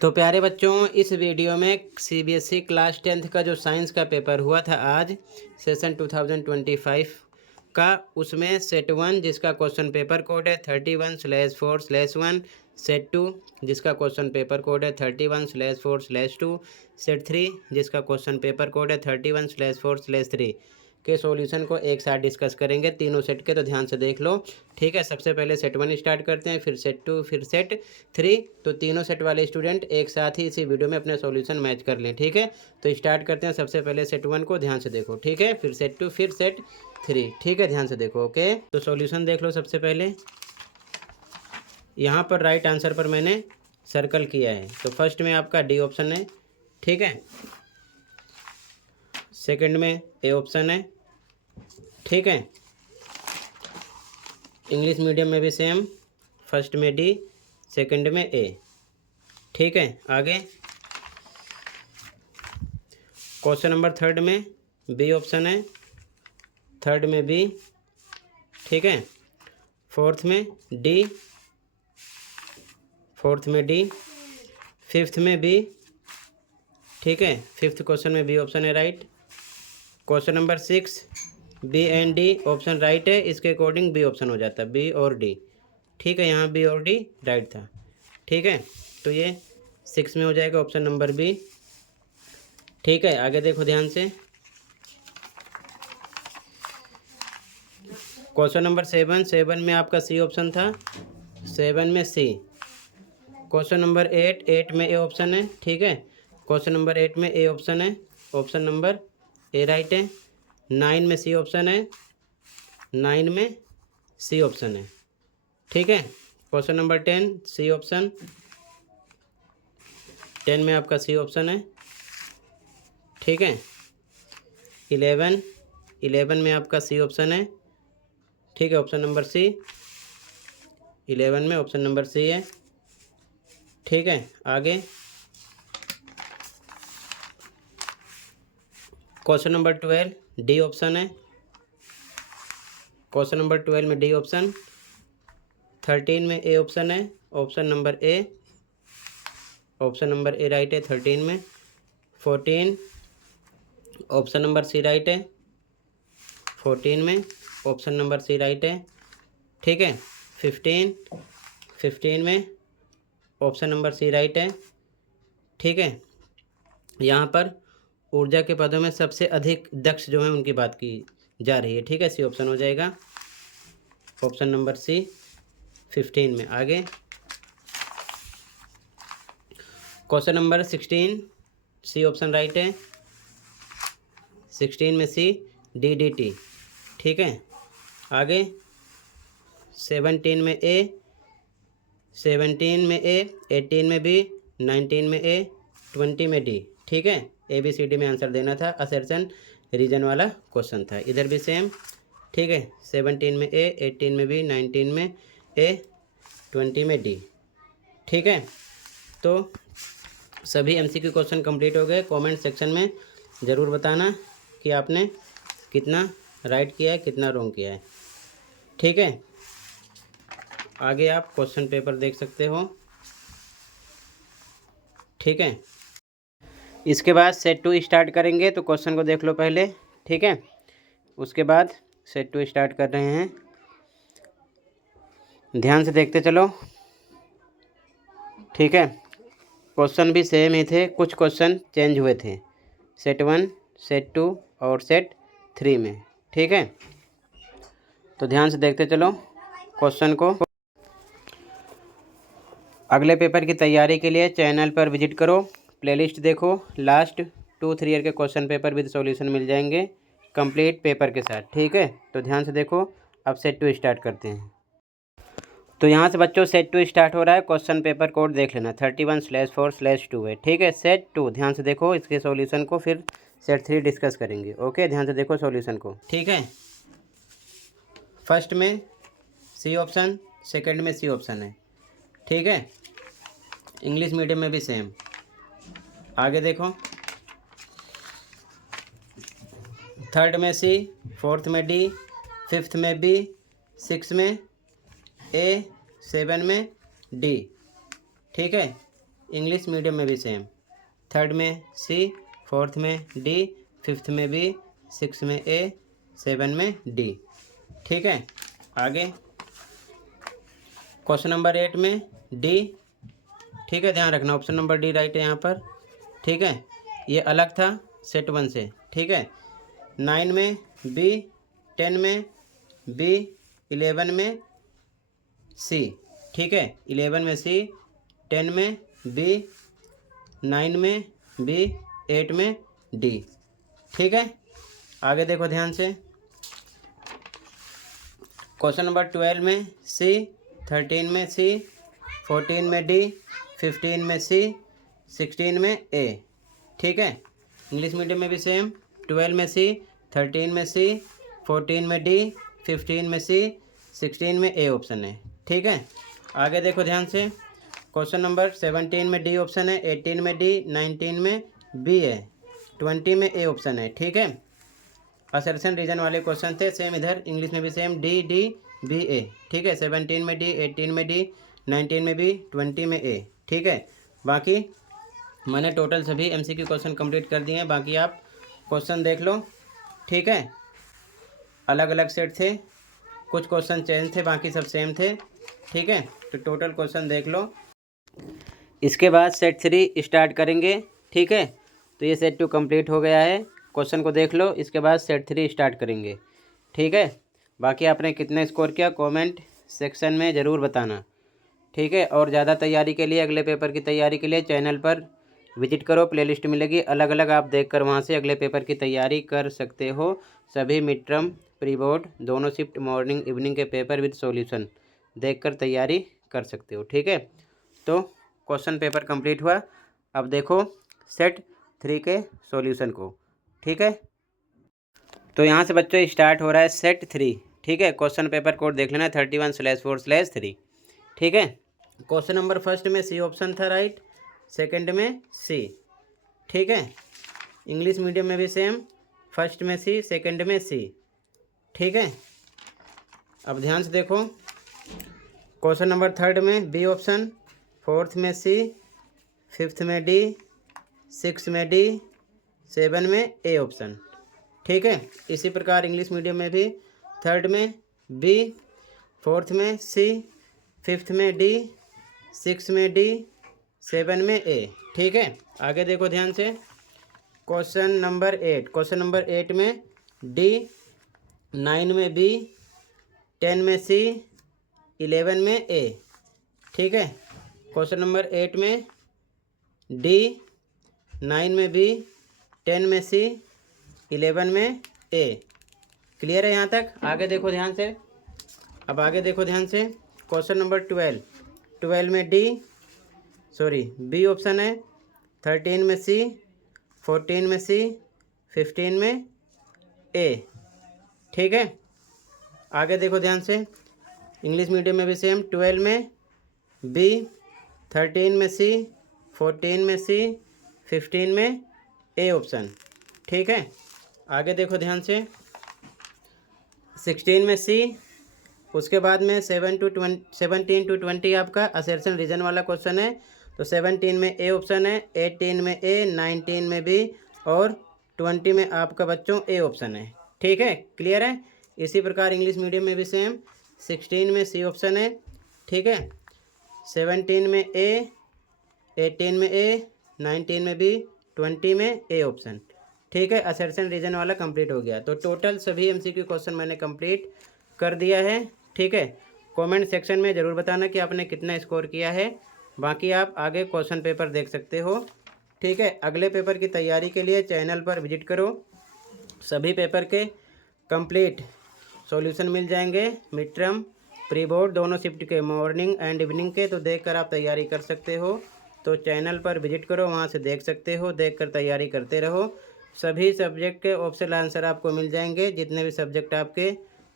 तो प्यारे बच्चों, इस वीडियो में सीबीएसई क्लास 10th का जो साइंस का पेपर हुआ था आज सेशन 2025 का, उसमें सेट 1 जिसका क्वेश्चन पेपर कोड है 31/4/1, सेट 2 जिसका क्वेश्चन पेपर कोड है 31/4/2, सेट 3 जिसका क्वेश्चन पेपर कोड है 31/4/3 के सॉल्यूशन को एक साथ डिस्कस करेंगे तीनों सेट के। तो ध्यान से देख लो, ठीक है। सबसे पहले सेट 1 स्टार्ट करते हैं, फिर सेट 2, फिर सेट 3। तो तीनों सेट वाले स्टूडेंट एक साथ ही इसी वीडियो में अपने सॉल्यूशन मैच कर लें, ठीक है। तो स्टार्ट करते हैं। सबसे पहले सेट 1 को ध्यान से देखो, ठीक है, फिर सेट 2, फिर सेट 3, ठीक है। ध्यान से देखो, ओके। तो सॉल्यूशन देख लो। सबसे पहले यहाँ पर राइट आंसर पर मैंने सर्कल किया है, तो फर्स्ट में आपका डी ऑप्शन है, ठीक है। सेकंड में ए ऑप्शन है, ठीक है। इंग्लिश मीडियम में भी सेम, फर्स्ट में डी, सेकंड में ए, ठीक है। आगे क्वेश्चन नंबर थर्ड में बी ऑप्शन है, थर्ड में बी, ठीक है। फोर्थ में डी, फोर्थ में डी, फिफ्थ में बी, ठीक है। फिफ्थ क्वेश्चन में बी ऑप्शन है right. Question number 6 B and D option right है, इसके अकॉर्डिंग बी ऑप्शन हो जाता है, बी और डी, ठीक है। यहाँ बी और डी राइट था, ठीक है। तो ये 6 में हो जाएगा ऑप्शन नंबर बी, ठीक है। आगे देखो ध्यान से, क्वेश्चन नंबर 7 में आपका सी ऑप्शन था, 7 में सी। क्वेश्चन नंबर 8 में ए ऑप्शन है, ठीक है। क्वेश्चन नंबर 8 में ए ऑप्शन है, ऑप्शन नंबर ए राइट है। 9 में सी ऑप्शन है, 9 में सी ऑप्शन है, ठीक है। क्वेश्चन नंबर 10 सी ऑप्शन, 10 में आपका सी ऑप्शन है, ठीक है। 11 में आपका सी ऑप्शन है, ठीक है, ऑप्शन नंबर सी। 11 में ऑप्शन नंबर सी है, ठीक है। आगे क्वेश्चन नंबर 12 डी ऑप्शन है, क्वेश्चन नंबर 12 में डी ऑप्शन। 13 में ए ऑप्शन है, option number A, option number A right है 13 में। 14 ऑप्शन नंबर सी राइट है, 14 में ऑप्शन नंबर सी राइट है, ठीक है। 15 में ऑप्शन नंबर सी राइट है, ठीक है। यहाँ पर ऊर्जा के पदों में सबसे अधिक दक्ष जो है उनकी बात की जा रही है, ठीक है। सी ऑप्शन हो जाएगा, ऑप्शन नंबर सी 15 में। आगे question number 16 C option right है, 16 में सी, डी डी टी, ठीक है। आगे 17 में ए, 17 में ए, 18 में बी, 19 में ए, 20 में डी, ठीक है। ए बी सी डी में आंसर देना था, असर्शन रीजन वाला क्वेश्चन था। इधर भी सेम, ठीक है। 17 में ए, 18 में बी, 19 में ए, 20 में डी, ठीक है। तो सभी एमसीक्यू क्वेश्चन कंप्लीट हो गए। कमेंट सेक्शन में ज़रूर बताना कि आपने कितना राइट किया है, कितना रॉन्ग किया है, ठीक है। आगे आप क्वेश्चन पेपर देख सकते हो, ठीक है। इसके बाद सेट 2 स्टार्ट करेंगे, तो क्वेश्चन को देख लो पहले, ठीक है। उसके बाद सेट 2 स्टार्ट कर रहे हैं, ध्यान से देखते चलो, ठीक है। क्वेश्चन भी सेम ही थे, कुछ क्वेश्चन चेंज हुए थे सेट 1, सेट 2 और सेट 3 में, ठीक है। तो ध्यान से देखते चलो क्वेश्चन को। अगले पेपर की तैयारी के लिए चैनल पर विजिट करो, प्लेलिस्ट देखो, लास्ट 2-3 ईयर के क्वेश्चन पेपर विद सॉल्यूशन मिल जाएंगे कंप्लीट पेपर के साथ, ठीक है। तो ध्यान से देखो। अब सेट 2 स्टार्ट करते हैं। तो यहाँ से बच्चों सेट 2 स्टार्ट हो रहा है। क्वेश्चन पेपर कोड देख लेना, 31/4/2 है, ठीक है। सेट 2 ध्यान से देखो, इसके सॉल्यूशन को फिर सेट 3 डिस्कस करेंगे, ओके। ध्यान से देखो सॉल्यूशन को, ठीक है। फर्स्ट में सी ऑप्शन, सेकंड में सी ऑप्शन है, ठीक है। इंग्लिश मीडियम में भी सेम। आगे देखो, थर्ड में सी, फोर्थ में डी, फिफ्थ में बी, सिक्स में ए, 7 में डी, ठीक है। इंग्लिश मीडियम में भी सेम, थर्ड में सी, फोर्थ में डी, फिफ्थ में बी, सिक्स में ए, सेवन में डी। ठीक है, आगे क्वेश्चन नंबर 8 में डी। ठीक है, ध्यान रखना ऑप्शन नंबर डी राइट है यहाँ पर। ठीक है, ये अलग था सेट 1 से। ठीक है, 9 में बी, 10 में बी, 11 में सी। ठीक है, 11 में सी, 10 में बी, 9 में बी, 8 में डी। ठीक है, आगे देखो ध्यान से। क्वेश्चन नंबर 12 में सी, 13 में सी, 14 में डी, 15 में सी, 16 में ए। ठीक है, इंग्लिश मीडियम में भी सेम, 12 में सी, 13 में सी, 14 में डी, 15 में सी, 16 में ए ऑप्शन है। ठीक है, आगे देखो ध्यान से। क्वेश्चन नंबर 17 में डी ऑप्शन है, 18 में डी, 19 में बी है, 20 में ए ऑप्शन है। ठीक है, असर्शन रीजन वाले क्वेश्चन थे, सेम इधर इंग्लिश में भी सेम, डी डी बी ए। ठीक है, 17 में डी, 18 में डी, 19 में बी, 20 में ए। ठीक है, बाकी मैंने टोटल सभी एमसीक्यू क्वेश्चन कंप्लीट कर दिए हैं, बाकी आप क्वेश्चन देख लो। ठीक है, अलग अलग सेट थे, कुछ क्वेश्चन चेंज थे, बाकी सब सेम थे। ठीक है, तो टोटल क्वेश्चन देख लो। इसके बाद सेट 3 स्टार्ट करेंगे। ठीक है, तो ये सेट 2 कंप्लीट हो गया है, क्वेश्चन को देख लो, इसके बाद सेट 3 स्टार्ट करेंगे। ठीक है, बाकी आपने कितना स्कोर किया कमेंट सेक्शन में ज़रूर बताना। ठीक है, और ज़्यादा तैयारी के लिए, अगले पेपर की तैयारी के लिए चैनल पर विजिट करो, प्लेलिस्ट मिलेगी, अलग अलग आप देखकर वहाँ से अगले पेपर की तैयारी कर सकते हो। सभी मिड टर्म, प्री बोर्ड दोनों शिफ्ट, मॉर्निंग इवनिंग के पेपर विद सॉल्यूशन देखकर तैयारी कर सकते हो। ठीक है, तो क्वेश्चन पेपर कंप्लीट हुआ, अब देखो सेट 3 के सॉल्यूशन को। ठीक है, तो यहाँ से बच्चों स्टार्ट हो रहा है सेट 3। ठीक है, क्वेश्चन पेपर कोड देख लेना 31/4/3। ठीक है, क्वेश्चन नंबर फर्स्ट में सी ऑप्शन था राइट, सेकंड में सी। ठीक है, इंग्लिश मीडियम में भी सेम, फर्स्ट में सी, सेकंड में सी। ठीक है, अब ध्यान से देखो, क्वेश्चन नंबर थर्ड में बी ऑप्शन, फोर्थ में सी, फिफ्थ में डी, सिक्स में डी, 7 में ए ऑप्शन। ठीक है, इसी प्रकार इंग्लिश मीडियम में भी थर्ड में बी, फोर्थ में सी, फिफ्थ में डी, 6 में डी, 7 में ए। ठीक है, आगे देखो ध्यान से। क्वेश्चन नंबर 8 में डी, 9 में बी, 10 में सी, 11 में ए। ठीक है, क्वेश्चन नंबर 8 में डी, 9 में बी, 10 में सी, 11 में ए। क्लियर है यहाँ तक? आगे देखो ध्यान से। अब आगे देखो ध्यान से, क्वेश्चन नंबर 12 में बी ऑप्शन है, 13 में सी, 14 में सी, 15 में ए। ठीक है, आगे देखो ध्यान से, इंग्लिश मीडियम में भी सेम, 12 में बी, 13 में सी, 14 में सी, 15 में ए ऑप्शन। ठीक है, आगे देखो ध्यान से, 16 में सी, उसके बाद में 17 to 20 आपका असर्शन रीजन वाला क्वेश्चन है, तो 17 में ए ऑप्शन है, 18 में ए, 19 में बी और 20 में आपका बच्चों ए ऑप्शन है। ठीक है, क्लियर है? इसी प्रकार इंग्लिश मीडियम में भी सेम, 16 में सी ऑप्शन है। ठीक है, 17 में ए, 18 में ए, 19 में बी, 20 में ए ऑप्शन। ठीक है, असर्शन रीजन वाला कंप्लीट हो गया। तो टोटल सभी एमसीक्यू क्वेश्चन मैंने कंप्लीट कर दिया है। ठीक है, कमेंट सेक्शन में ज़रूर बताना कि आपने कितना स्कोर किया है। बाकी आप आगे क्वेश्चन पेपर देख सकते हो। ठीक है, अगले पेपर की तैयारी के लिए चैनल पर विजिट करो, सभी पेपर के कंप्लीट सॉल्यूशन मिल जाएंगे, मिड टर्म, प्री बोर्ड दोनों शिफ्ट के, मॉर्निंग एंड इवनिंग के। तो देखकर आप तैयारी कर सकते हो। तो चैनल पर विजिट करो, वहाँ से देख सकते हो, देखकर तैयारी करते रहो। सभी सब्जेक्ट के ऑप्शनल आंसर आपको मिल जाएंगे, जितने भी सब्जेक्ट आपके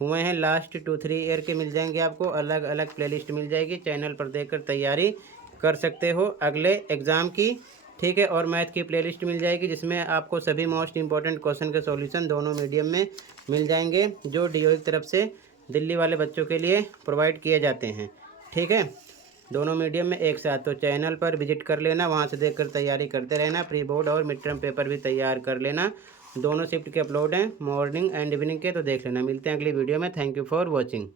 हुए हैं लास्ट 2-3 ईयर के मिल जाएंगे आपको, अलग अलग प्लेलिस्ट मिल जाएगी, चैनल पर देखकर तैयारी कर सकते हो अगले एग्ज़ाम की। ठीक है, और मैथ की प्लेलिस्ट मिल जाएगी, जिसमें आपको सभी मोस्ट इंपॉर्टेंट क्वेश्चन के सॉल्यूशन दोनों मीडियम में मिल जाएंगे, जो डीओ की तरफ से दिल्ली वाले बच्चों के लिए प्रोवाइड किए जाते हैं। ठीक है, दोनों मीडियम में एक साथ। तो चैनल पर विजिट कर लेना, वहाँ से देखकर तैयारी करते रहना। प्री बोर्ड और मिड टर्म पेपर भी तैयार कर लेना। दोनों शिफ्ट के अपलोड हैं, मॉर्निंग एंड इवनिंग के, तो देख लेना। मिलते हैं अगली वीडियो में। Thank you for watching.